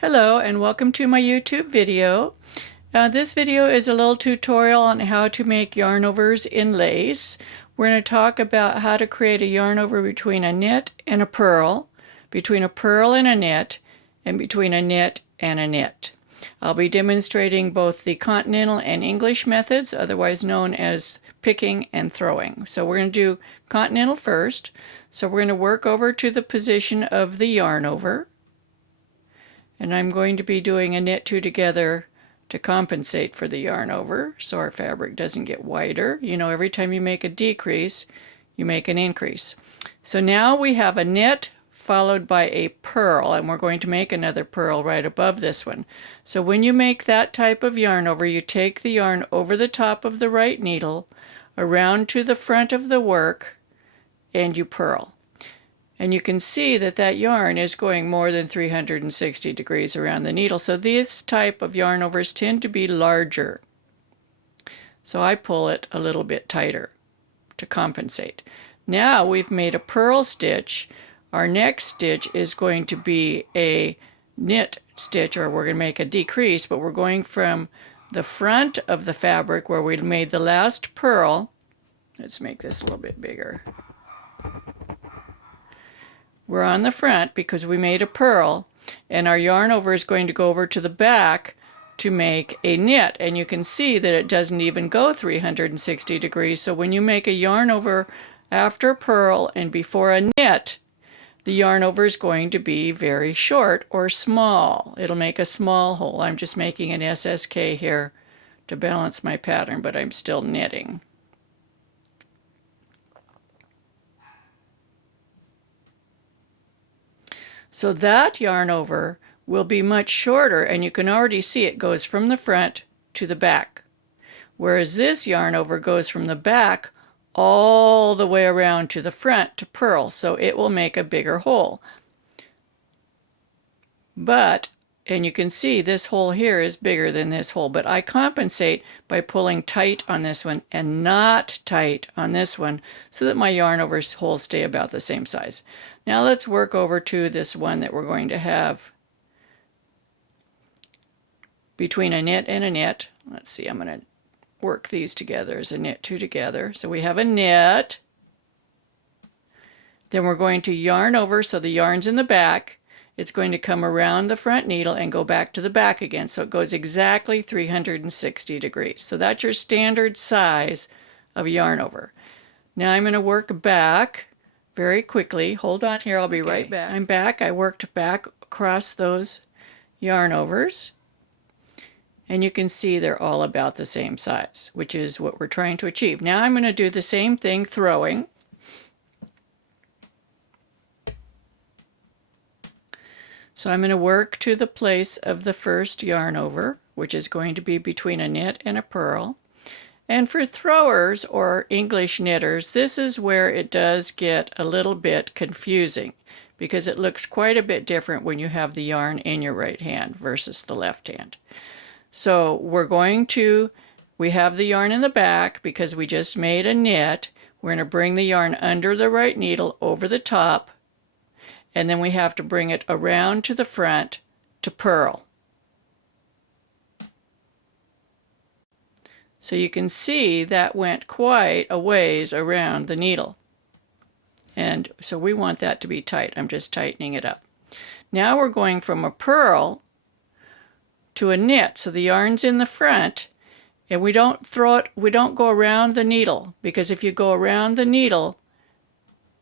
Hello and welcome to my YouTube video. This video is a little tutorial on how to make yarn overs in lace. We're going to talk about how to create a yarn over between a knit and a purl, between a purl and a knit, and between a knit and a knit. I'll be demonstrating both the continental and English methods, otherwise known as picking and throwing. So we're going to do continental first. So we're going to work over to the position of the yarn over. And I'm going to be doing a knit two together to compensate for the yarn over so our fabric doesn't get wider. You know, every time you make a decrease, you make an increase. So now we have a knit followed by a purl, and we're going to make another purl right above this one. So when you make that type of yarn over, you take the yarn over the top of the right needle, around to the front of the work, and you purl. And you can see that that yarn is going more than 360 degrees around the needle. So this type of yarn overs tend to be larger. So I pull it a little bit tighter to compensate. Now we've made a purl stitch. Our next stitch is going to be a knit stitch, or we're going to make a decrease, but we're going from the front of the fabric where we made the last purl. Let's make this a little bit bigger. We're on the front because we made a purl, and our yarn over is going to go over to the back to make a knit. And you can see that it doesn't even go 360 degrees. So when you make a yarn over after a purl and before a knit, the yarn over is going to be very short or small. It'll make a small hole. I'm just making an SSK here to balance my pattern, but I'm still knitting. So that yarn over will be much shorter, and you can already see it goes from the front to the back. Whereas this yarn over goes from the back all the way around to the front to purl, so it will make a bigger hole. And you can see this hole here is bigger than this hole, but I compensate by pulling tight on this one and not tight on this one so that my yarn over holes stay about the same size. Now let's work over to this one that we're going to have between a knit and a knit. Let's see, I'm going to work these together as a knit two together. So we have a knit. Then we're going to yarn over, so the yarn's in the back. It's going to come around the front needle and go back to the back again. So it goes exactly 360 degrees. So that's your standard size of a yarn over. Now I'm going to work back very quickly. Hold on here, I'll be right back. I'm back. I worked back across those yarn overs. And you can see they're all about the same size, which is what we're trying to achieve. Now I'm going to do the same thing throwing. So I'm going to work to the place of the first yarn over, which is going to be between a knit and a purl. And for throwers or English knitters, this is where it does get a little bit confusing because it looks quite a bit different when you have the yarn in your right hand versus the left hand. So we have the yarn in the back because we just made a knit. We're going to bring the yarn under the right needle over the top, and then we have to bring it around to the front to purl. So you can see that went quite a ways around the needle. And so we want that to be tight. I'm just tightening it up. Now we're going from a purl to a knit. So the yarn's in the front, and we don't go around the needle, because if you go around the needle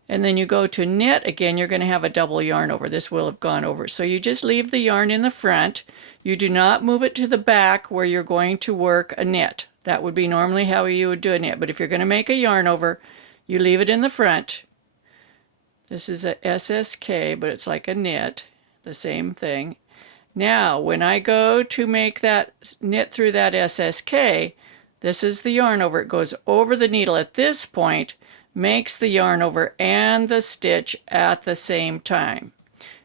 and then you go to knit again, you're going to have a double yarn over. This will have gone over. So you just leave the yarn in the front. You do not move it to the back where you're going to work a knit. That would be normally how you would do a knit. But if you're going to make a yarn over, you leave it in the front. This is a SSK, but it's like a knit, the same thing. Now, when I go to make that knit through that SSK, this is the yarn over. It goes over the needle at this point, makes the yarn over and the stitch at the same time.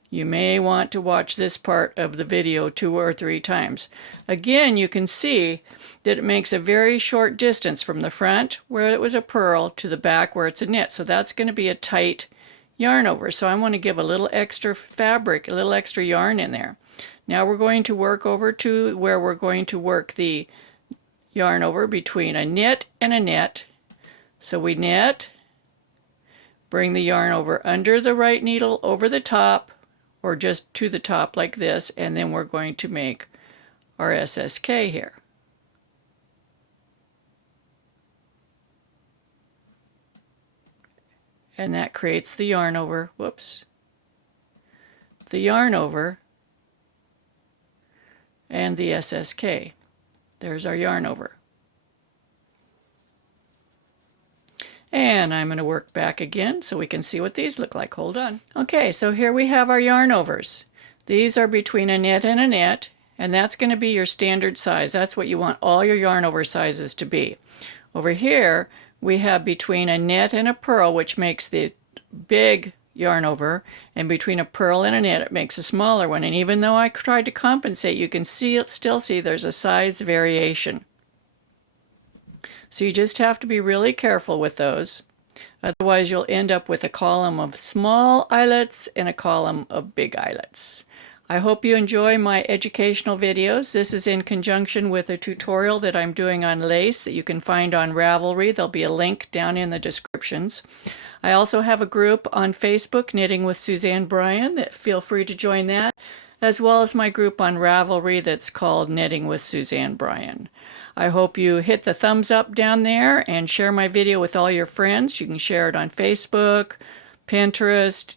You may want to watch this part of the video 2 or 3 times. Again, you can see that it makes a very short distance from the front, where it was a purl, to the back where it's a knit. So that's going to be a tight yarn over. So I want to give a little extra fabric, a little extra yarn in there. Now we're going to work over to where we're going to work the yarn over between a knit and a knit. So we knit, bring the yarn over under the right needle over the top, or just to the top like this, and then we're going to make our SSK here. And that creates the yarn over, whoops, the yarn over and the SSK. There's our yarn over. And I'm going to work back again so we can see what these look like. Hold on. Okay, so here we have our yarn overs. These are between a knit and a knit, and that's going to be your standard size. That's what you want all your yarn over sizes to be. Over here, we have between a knit and a purl, which makes the big yarn over, and between a purl and a knit, it makes a smaller one. And even though I tried to compensate, you can still see there's a size variation. So you just have to be really careful with those. Otherwise, you'll end up with a column of small eyelets and a column of big eyelets. I hope you enjoy my educational videos. This is in conjunction with a tutorial that I'm doing on lace that you can find on Ravelry. There'll be a link down in the descriptions. I also have a group on Facebook, Knitting with Suzanne Bryan, that feel free to join that, as well as my group on Ravelry that's called Knitting with Suzanne Bryan. I hope you hit the thumbs up down there and share my video with all your friends. You can share it on Facebook, Pinterest,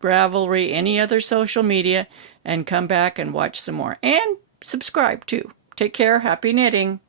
Ravelry, any other social media, and come back and watch some more. And subscribe too. Take care. Happy knitting.